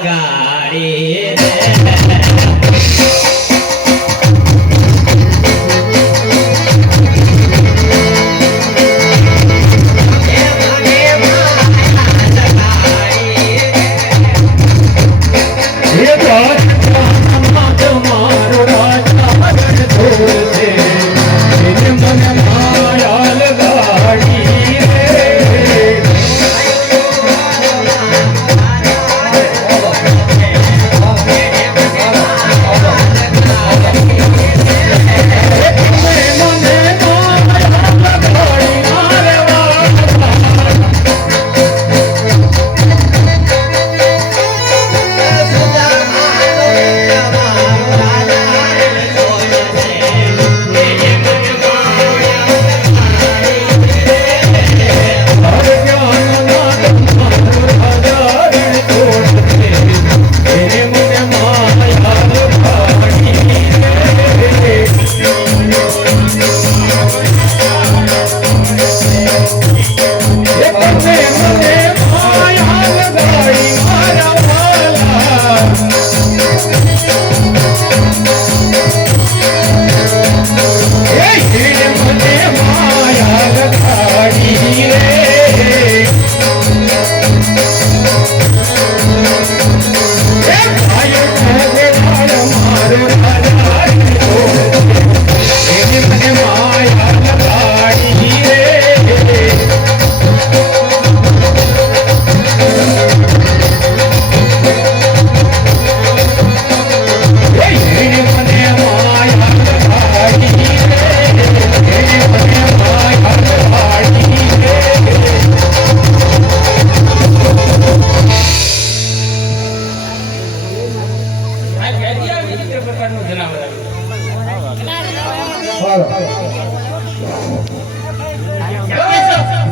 લગાડી રે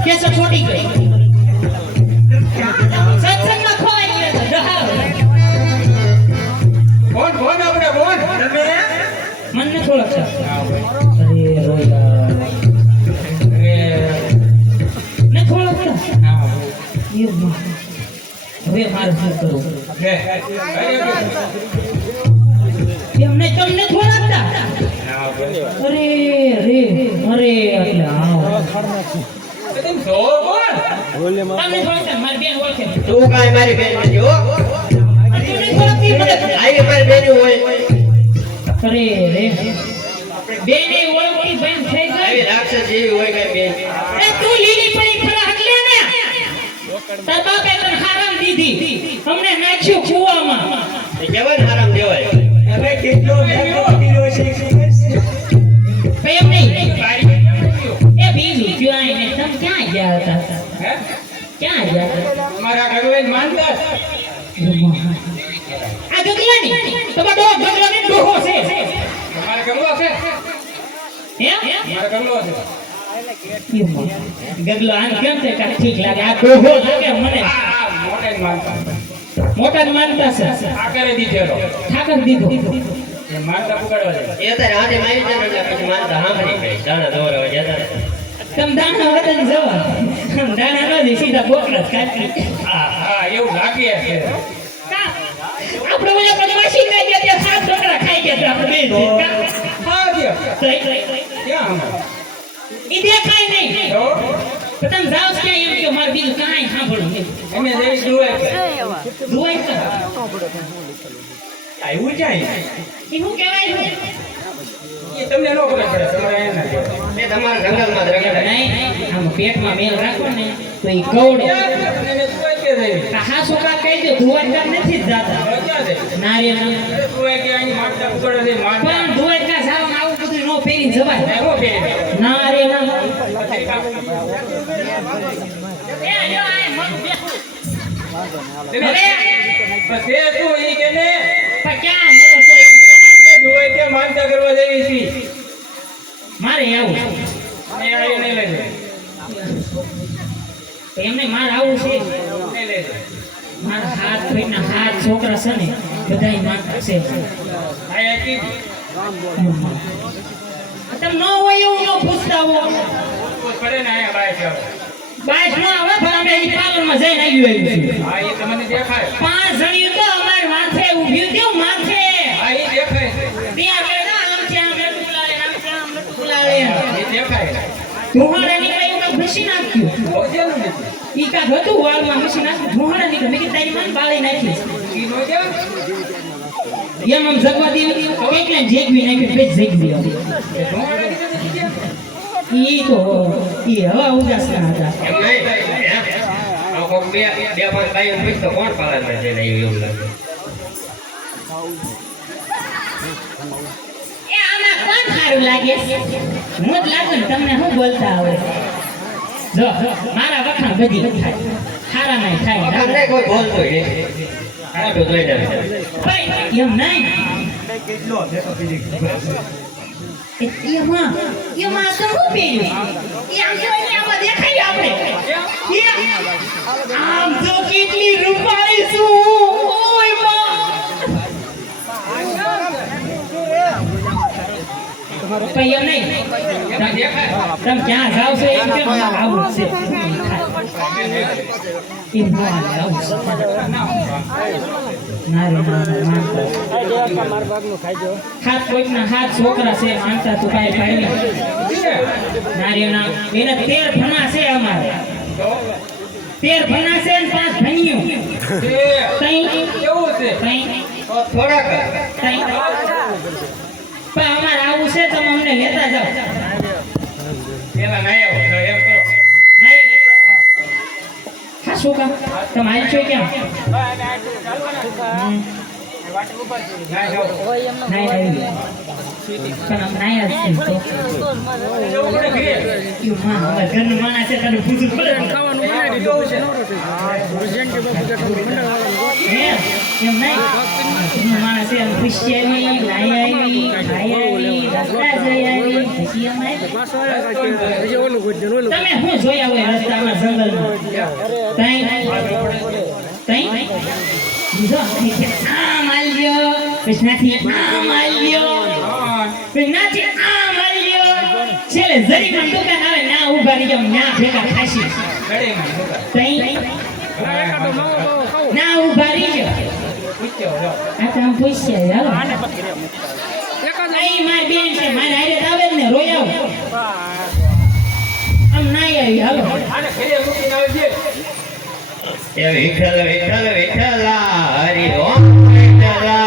कैसे छोटी गई सत्संग में खोई गए रहा कौन अपने कौन मन ने थोड़ा सा अरे रोया अरे ने थोड़ा सा ये હવે માર શું કરું એમને તમને થોડા હતા અરે રે અરે એટલે આવ तुम सो बोल તમને થોડા મારી બેન ઓળખે तू काय मारी बेन નથી હો તમને થોડા તી મને આઈ મારી બેન હોય અરે રે બેને ઓળખી બેન થઈ ગઈ આવી રાક્ષસ જેવી હોય કઈ બેન એ તું લીલી પડી ખરા હકલે ને તાર બાપે તને હારામ દીધી અમને નાખ્યું કુવામાં એ કેવન હારામ દેવાય હવે કેટલો મેઘો પીરો છે એમ નહીં એ બીજું ક્યાં આઈને તમ ક્યાં ગયા હતા હે ક્યાં ગયા હતા અમારા ઘરવે માનતા આ ગગલાની તમારો ગગલાની ડોહો છે અમારા ઘરવો છે હે અમારા ઘરવો છે ગગલો આમ કેમ છે કે ઠીક લાગે આ ડોહો લાગે મને આ મોટે માનતા મોટા જ માનતા છે આ કરે દીધેલો ઠાકર દીધો એ માનતા પુગાડવા જાય એ તો રાતે મારી જાય એટલે પછી માનતા સાંભળી ગઈ દાણા દોરવા જતા તમ દાણા વતન જવા દાણા ન દે સીધા બોકડા કાઢી હા એવું લાગે છે આપણે ઓલા બદમાશી કરી ગયા ત્યાં સાત ઢોકળા ખાઈ ગયા આપણે બે હા દે ક્યાં ઈ દેખાય નહીં તો તમે જાવ ક્યાં એમ કે મારે બીજું કાંઈ સાંભળવું નહીં અમે જઈ જોય જોઈ તો આવ્યું જાય ઈ હું કહેવાય છે એ તમને નો ખબર પડે તમારે એમ ના એ તમારા જંગલમાં જ રખડે નહીં આમ પેટમાં મેલ રાખો ને તો ઈ કવડો એને તું કે રહી હા સુકા કહી દો ધુવાડકા નથી જ જાતા ક્યાં છે નારિયેળ તું કે અહીં માથા પુગાડવા દે માથા પણ ધુવાડકા જાવ આવું બધું નો પહેરી જવાય એવો કે નારિયેળ બસ એ તું ઈ કે ને ક્યાં મળો તો દુએ કે માનતા કરવા જઈ છી મારે આવું અને આઈ નહીં લેજે એમને મારે આવું છે નહીં લેજે મારા હાથ ભાઈના હાથ છોકરા છે ને બધાય માનતા છે આઈ હતી તમે ન હોય એવું ન પૂછતા હો પડે ને આયા બાય છે બાઈક ન આવે પણ અમે ઈ પાર્લરમાં જઈને આવ્યું હા એ તમને દેખાય 5 જણી તો ધોહાડા નીકળ્યું કાં ભૂસી નાખ્યું ભોજન નથી. ઈ કાં હતું વાળમાં ભૂસી નાખ્યું ધોહાડા નીકળ્યું મેં કીધું તારી માને બાળી નાખી ઈ નો જાવ. એમ આમ જગવા દેવી એટલે જેગવી નાખી પેજ જેગવી એ ધોવાડા ની નથી ગયા. ઈ તો ઈ હવા ઉદાસના હતા એમ નહીં એમ. આ કોક બે પાંચ બાઈઓને પૂછતો કોણ પાલનમાં જઈને આવ્યું એવું લાગે. એ આમાં કોણ સારું લાગે હું જ લાગુ ને તમને શું બોલતા આવડે જો મારા વખાણ બધી થાય સારા નહીં થાય આપણે કોઈ બોલતોય નહીં. મોઢું જોઈને આવે. ભાઈ એમ નહીં કેટલો દેખો બીજી એમાં તો હું પહેર્યું એ આમ જોઈને આમાં દેખાય આપણે આમ તો કેટલી રૂપાળી છું ઓય માં ભાઈ એમ નહીં તમે ક્યાં જાવ છો એમ કેમ આવું છે એમ આવું હાથ કોઈકના હાથ છોકરા છે માનતા તું કાંઈ પાડી નારીઓના એને 13 ભણા છે અમારે 13 ભણા છે ને 5 ભણ્યું તઈ કેવું છે? તઈ તો થોડાક તઈ પણ અમારે આવું છે તમે અમને લેતા જાઓ પેલા નહીં આવો તો એમ કરો. નહીં હા શું કામ તમે આવી છો કેમ ના જાઓ. નહીં આવી પણ આમ નહીં આવશે તો એવું પડે ઘરે. ઈ માં હવે ઘરનું માણસ છે તને પૂછવું પડે ને. એમ નહીં ઘરનું માણસ છે એમ ખુશી આવી લાઈ આવી ભાઈ આવી રસ્તા જોઈ આવી ખુશી એમ આવી તમે શું જોયા હોય રસ્તામાં જંગલમાં તઈ તઈ બીજો આ માલ્યો કૃષ્ણાથી આ માલ્યો કૃષ્ણાથી આ માલ્યો છેલ્લે જરીમાં દુકાન આવે ના ઉભા રહી જાવ ના ભેગા ખાશી ઘરેમાં ઢોકા. તઈ ના ઉભા રહી જાવ પૂછ્યો જાઓ. આ તો આમ પૂછ્યા હાલો અહીં મારી બેન છે મારી હારે આવે જ ને રોઈ આવો આમ નાઈ આવી હાલો આને ઘરે મૂકીને આવજે. એ વિઠ્ઠલ વિઠ્ઠલ વિઠ્ઠલા હરિ ઓમ વિઠ્ઠલા.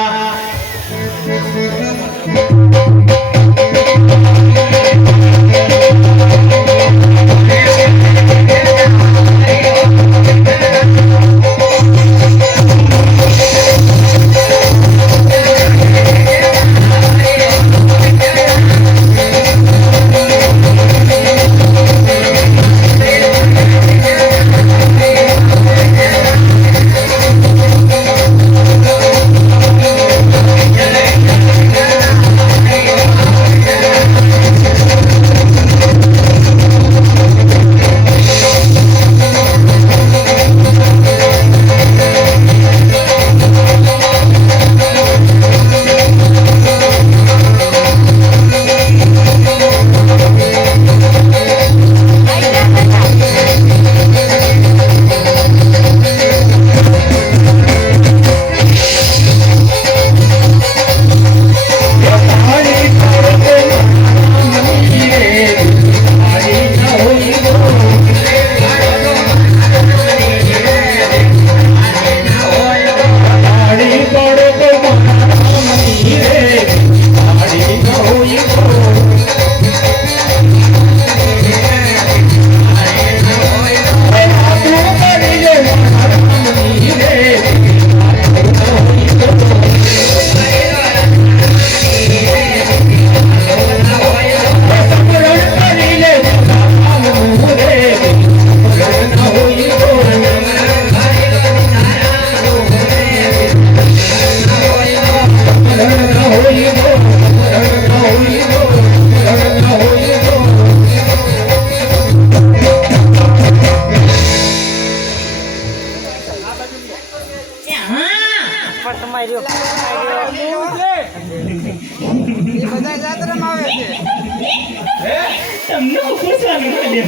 તમને પૂછવાનું મળે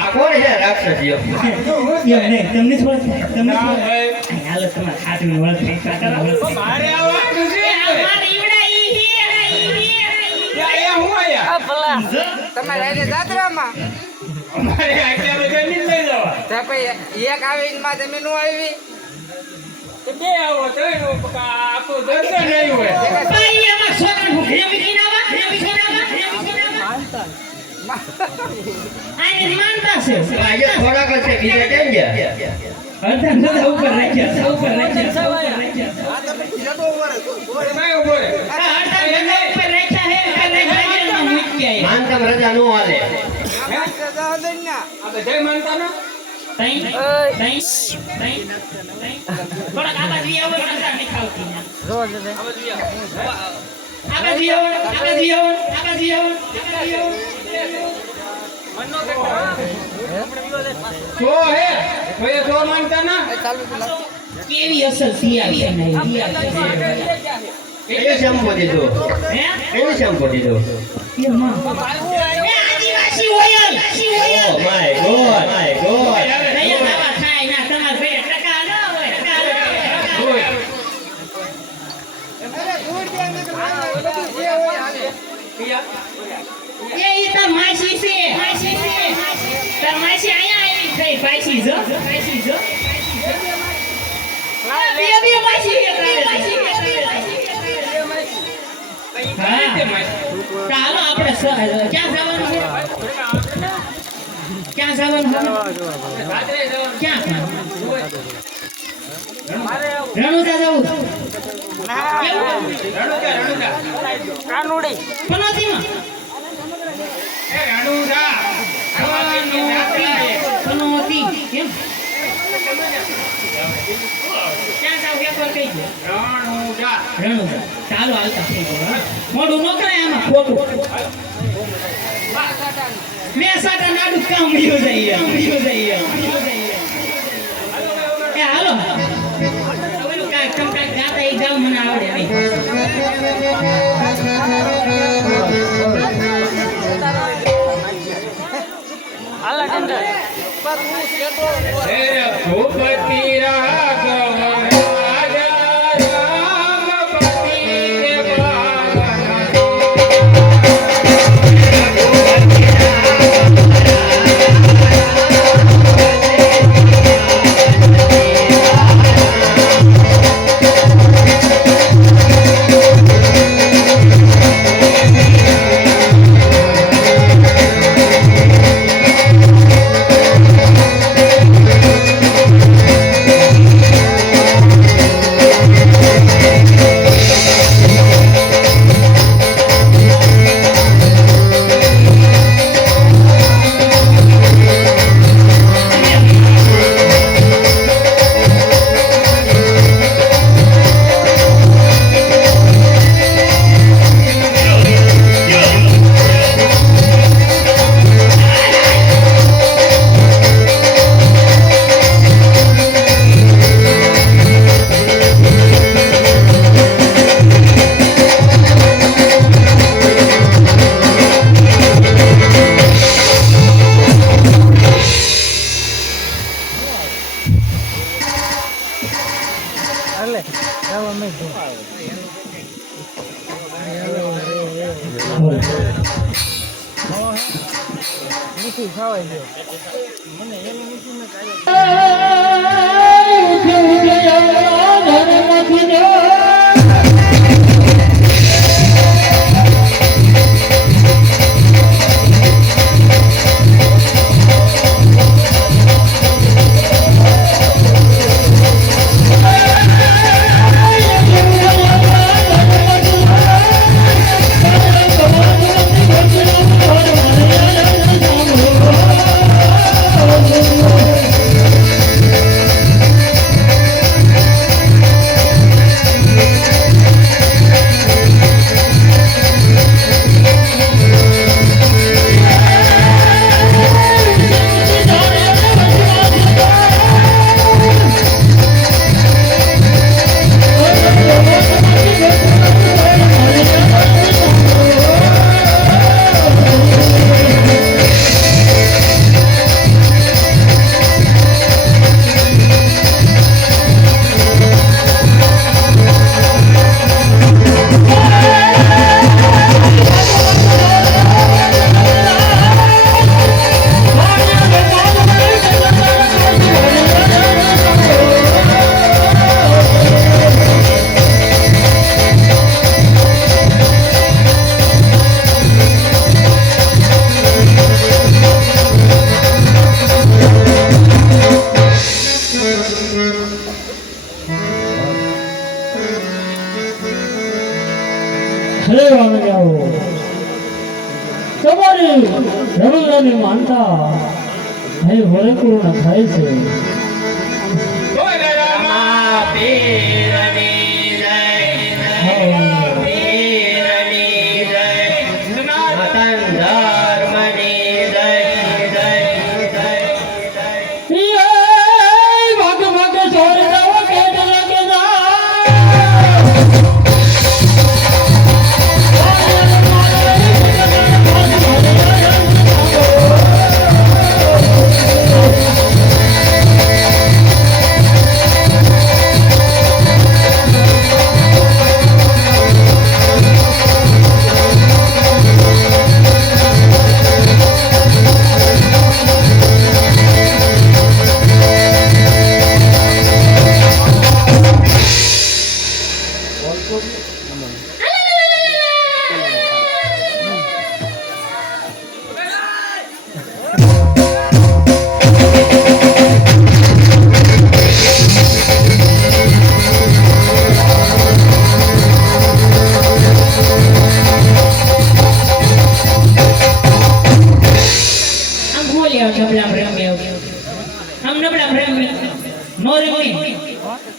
આ કોણ છે રાક્ષસીઓ? તમને થોડું તમને ના ભાઈ. હાલો તમારે ખાતું વળત મારે આવવાનું છે. અમાર ઈવડા ઈ હે યા, આયા હું આયા તમારે આજે જાત્રામાં અમારે અત્યારે જમીન લઈ જવા તો પછી એક આવીને માં તમે નો આવી તો બે આવો તો આખો ધંધો નહીં હોય ભાઈ આમાં છોકરા ભૂખે મૂકીને આવા આને માનતા છે આજે થોડાક જ છે બીજા કેમ ગયા અડધા નદા ઉપર રાખ્યા ઉપર રાખ્યા કઈ ઉભો રે અડધા નદા ઉપર રાખ્યા હે અને રાખ્યા મૂકી આયા માનતમ રજા નો હાલે આ તો જય માનતા ના તઈ થોડા કાકા જી આવો રજા નહીં ખાવતી આકા જી આવો તો હે કોઈ તો માનતા ના કેવી અસર સિયારી છે એ શેમ્પુ દીધો હે એ શેમ્પુ દીધો આદિવાસી ઓયલ ઓ માય ગોડ નહીં બાબા થાય ના તમાર ભાઈ ટકા ન હોય એ ઈ તાર માસી છે તાર માસી આયા આવી થઈ પાછી જો બે માસી હા ચાલો આપણે ક્યાં જવાનું છે રાત્રે જવાનું ક્યાં રણુજા જવું રણુજા પનોતીમાં એ રણુજા પનોતી કેમ ક્યાં જાવ એક વાર કહી દો રણુજા ચાલો આવતા થઈ ગયો મોડું ન કરાય આમાં ખોટું મેં સાટા નાડું કામ મળ્યો જઈએ એ હાલો ઓલું કાંઈક તમ કાંઈક ગાતા એ ગાવ મને આવડે નહીં હે ભૂપતિ રાઘવ રાજા રામપતિ હે વાણિયાઓ તમારી રણુલાની માનતા હે વરેકુળના થાય છે. રામા પીરની જય પીરની જય સનાતન ધર્મની જય જય જય એ ભાગ ભાગ છોડ દો કેટ લગે જા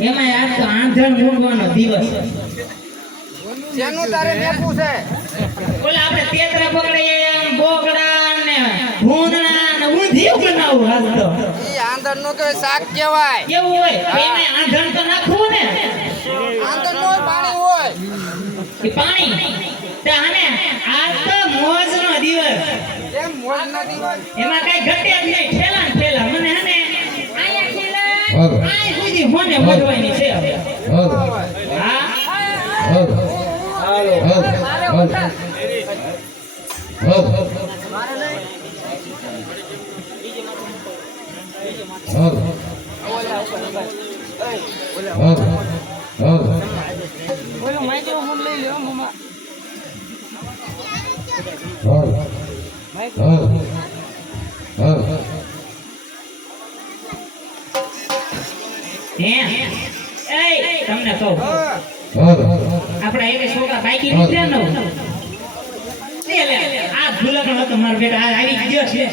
એમાં આજ તો આંધણ મૂંગવાનો દિવસ. શેનું તારે મેકવું છે? ઓલા આપણે તેતરા પકડીએ બોકડા ને ભૂંડણા ને ઊંધિયું બનાવું આજ તો. ઈ આંધણનું તો શાક કહેવાય. કેવું હોય એને આંધણ તો નાખવું ને. આંધણનું હોય, પાણી હોય. એ પાણી તે આને આજ તો મોજનો દિવસ. એમ મોજ નથી હોય. એમાં કઈ ઘટે જ નહીં. ઠેલા ને ઠેલા મને હને આયા ખીલા આય સુધી હોને મોજવાની છે હવે. હા ઓલો માઈક નો ફોન લઈ લ્યો મમ્મા. એ તમને કહું આપડા એક છોકરા બાઈકી નીકળ્યા ને લે આ ભૂલકણો તો મારો બેટા આ આવી ગયો છે.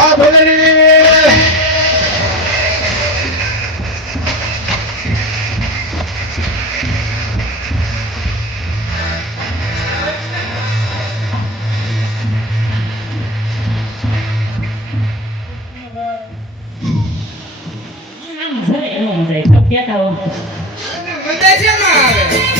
હા ભલે આમ ઘરે એનો મજા આવે કેતા હો બધા શેમાં આવે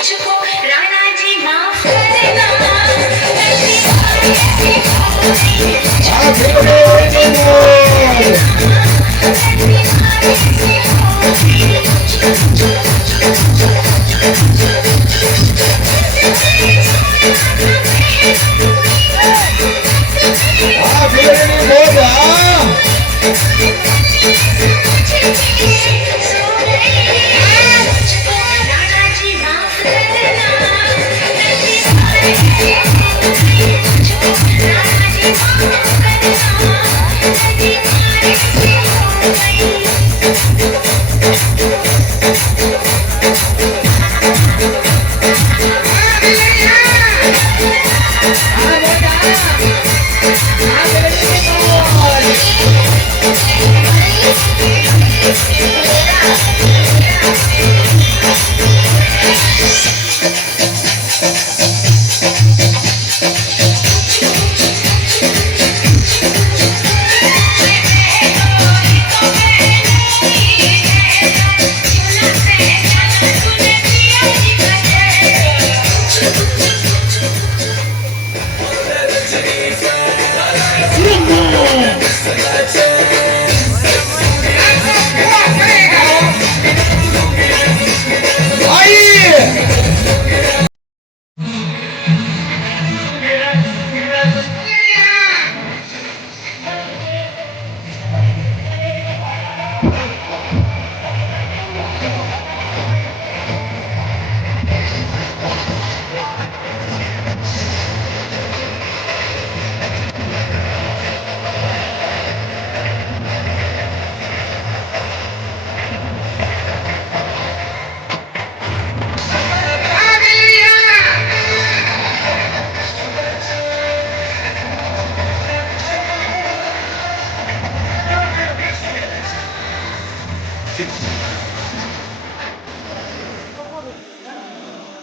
मुझको राणा जी माफ करना હા ભલે હા ભલે બોલ હા राणा जी माफ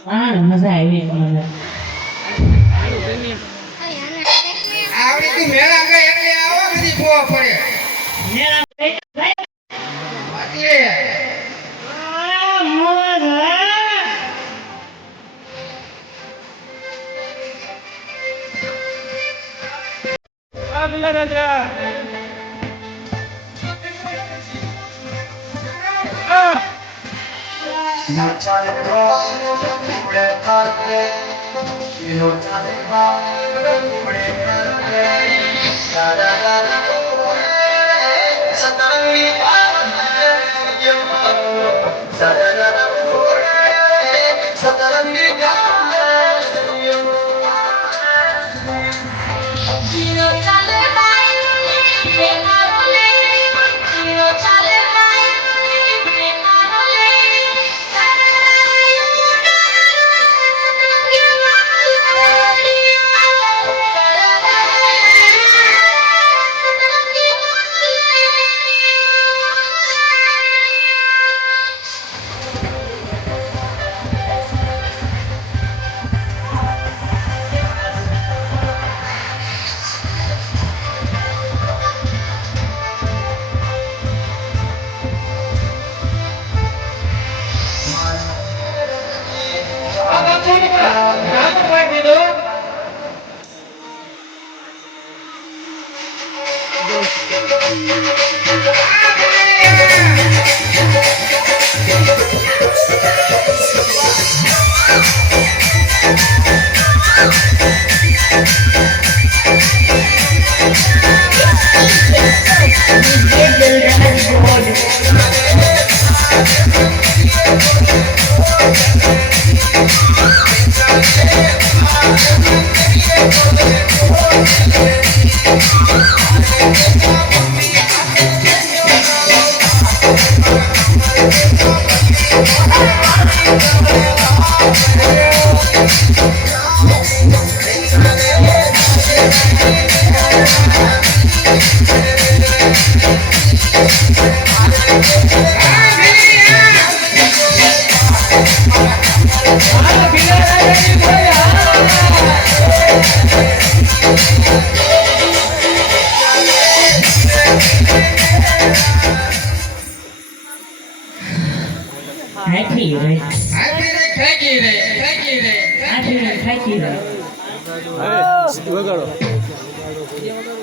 આ મજા આવી મને આવડી તું મેળા ગઈ એટલે આવા બધી પોવા પડે મેરા એટલે આગલા રાજા આ ભીલા રાજાની કોઈ હાથી રે હાથી રે ખાકી રે હાથી રે ખાકી રે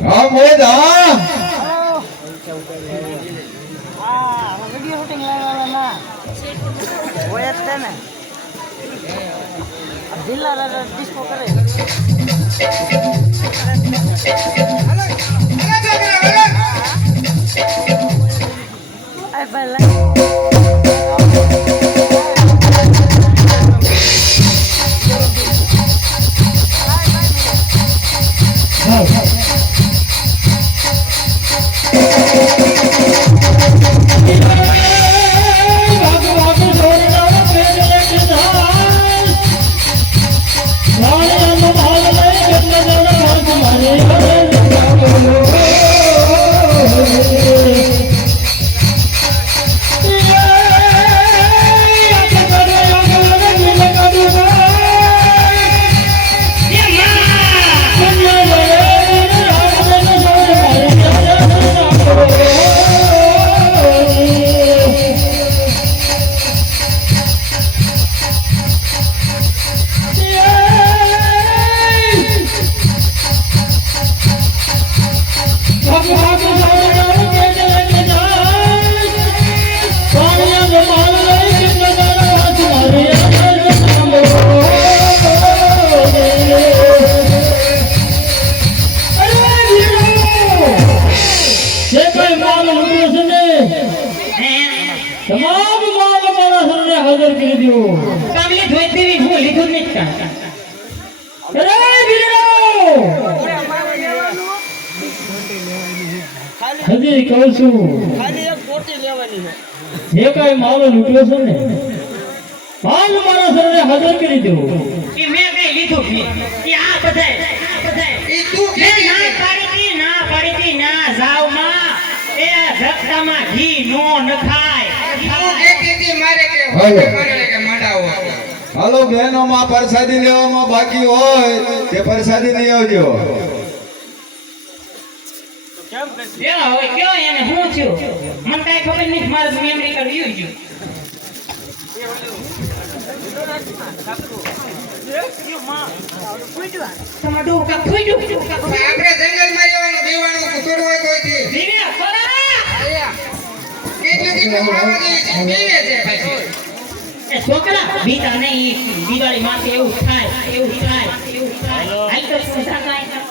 હા મોજ હા વિડીયો શૂટિંગ લાવવાના ના હોય જ છે ને જિલ્લા રાજા ડિસ્કો કરે આ ભાઈ કામલે ધોઈ દેવી હું લીધું જ નહીં કાકા અરે બીરો હજી કહું છું ખાલી એક પોટી લેવાની છે જે કઈ મારો લૂટ્યો છે ને હાલ મારા સરને હાજર કરી દો કે મેં કઈ લીધું કે આ બધાય ઈ તું કે ના પાડી દી ના જાવ માં એ રક્તામાં ઘી નો નખાય તું કે મારે કે હાલો. મારે કે મંડાવો હાલો બહેનો માં પ્રસાદી લેવામાં બાકી હોય તે પ્રસાદી લઈ આવજો. લ્યો હવે કયો એને હું છું મને કાઈ ખબર નહીં મારું મેમરી કાર્ડ યુઝ છું તમારું કા ફૂટ્યું આપણે જંગલમાં રહેવાનું બેવાનું કુતરું હોય કોઈથી દીવ્યા સોરા કેટલું ખાવા દેવી છે પીવે છે પછી એ છોકરા બીતા નહીં દિવાળી માટે એવું થાય હાલ તો સુધા કાંઈ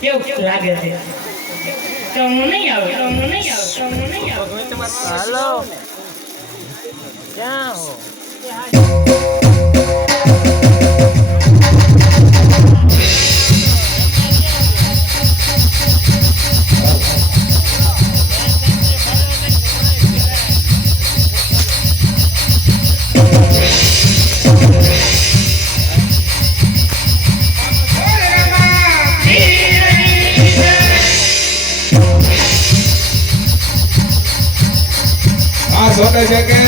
કેવું લાગે છે તમને નહીં આવે હાલો ક્યાં હો આ સોટે છે કે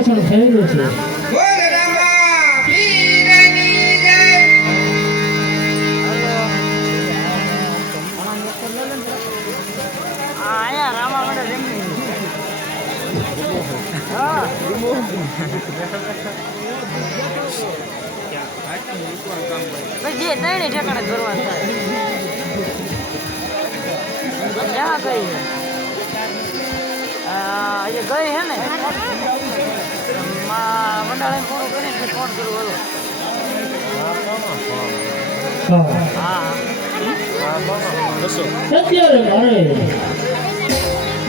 પોષણ થયેલું છે. બોલ રામા પીરની જય. અહીંયા રામા માટે જમી હા પછી જે ત્રણે ઠેકાણે કરવાનું થાય જ્યાં ગઈ હજી ગઈ હે ને મંડાળે પૂરું કરીને ફોન કરું બોલો હા. હા અત્યારે મારે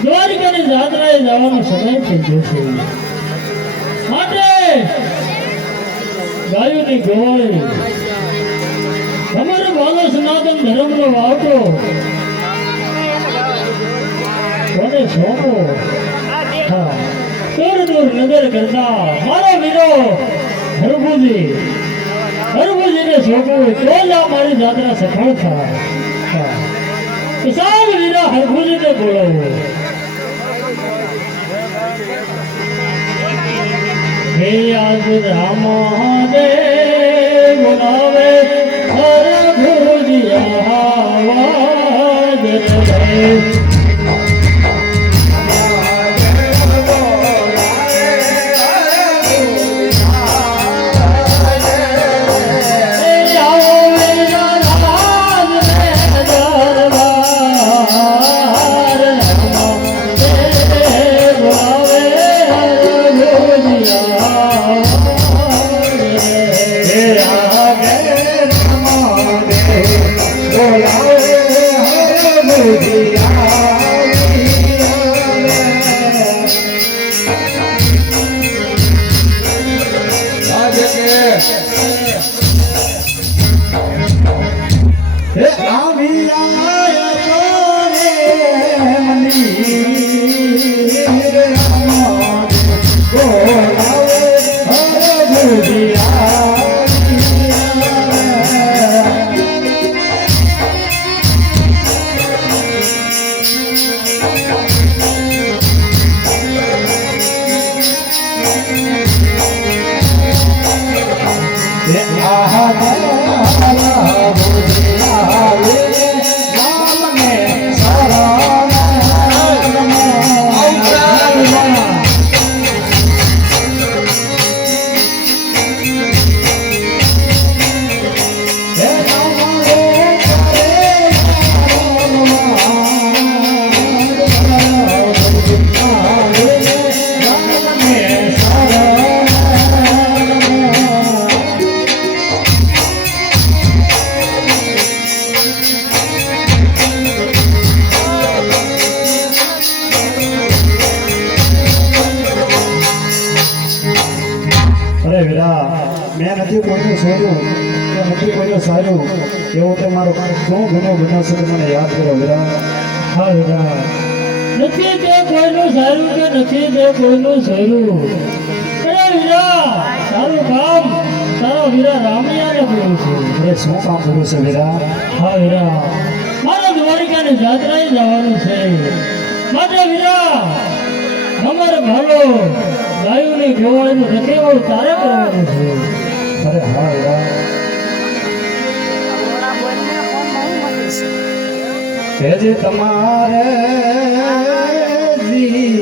દ્વારકાની જાત્રાએ જવાનો સમય થઈ ગયો છે. માટે ગાયોની ગોળ અમારો બાલો સનાતન ધર્મનો વાવટો કોને સોંપો. હા, દૂર દૂર નગર કરતા મારા વીરો હરભુજીને સોંપવું તો જ આ મારી જાત્રા સફળ થાય. હા, વિશાળ વીરા હરભુજીને બોલાવો. હે આજ રામ દે બોલાવે હરભુજીયા આવાજ રે. મેં નથી કોઈનું સોર્યું કે નથી કોઈનું સાર્યું એવો તે મારો શું ગુનો બન્યો છે મને યાદ કરો વીરા. હા વીરા, નથી તે કોઈનું સારું કે નથી તે કોઈનું સારું. અરે વીરા, તારું કામ તારો વીરા રામૈયાને કર્યું છે. અરે શું કામ કર્યું છે વીરા? હા વીરા, મારા દ્વારિકાની જાત્રાએ જવાનું છે. માટે વીરા, અમારે ભાલો ગાયોની ગોવાળીનું રખેવાળું તારે કરવાનું છે. અરે હા વીરા, ઓલા બોલને ફોનમાં હું મળીશ એ જે તમારે જી